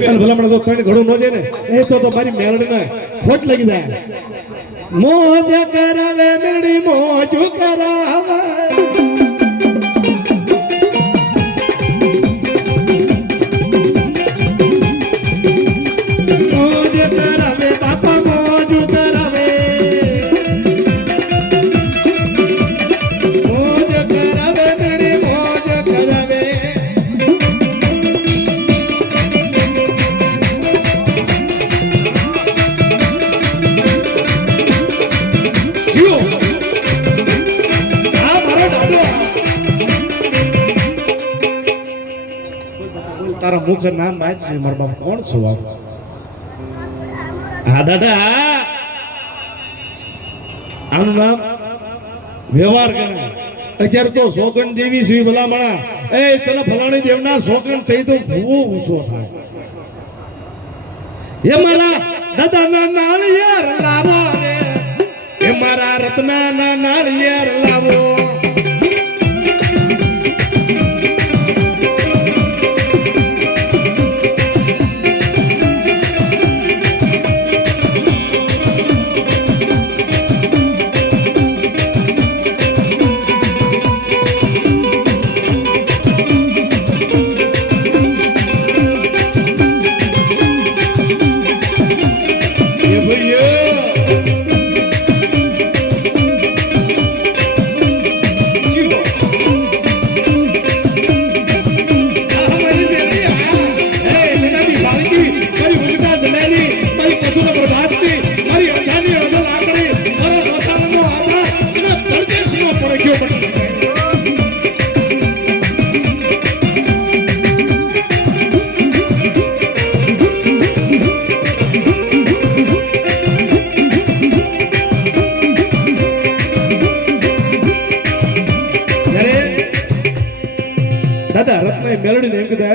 ભલામણ તો ત્રણ ઘણું ન જાય ને એ તો મારી મેલડીને ખોટ લાગી જાય. મોજ કરાવે મેલડી મોજ કરાવે તારા મુખ નામ બાદ છે મારા બાપ કોણ છું આપ? હા દાદા આનું નામ વ્યવહાર કરે. અત્યારે તો સોગન જેવી છે ભલામણા એ તને ફલાણી દેવના સોગન થઈ તો ભૂવો ઊંચો થાય. એ મારા દાદાના નાળિયેર લાવો રે, એ મારા રત્નાના નાળિયેર લાવો. દાદા રત્ન મેલડી ને એમ કીધા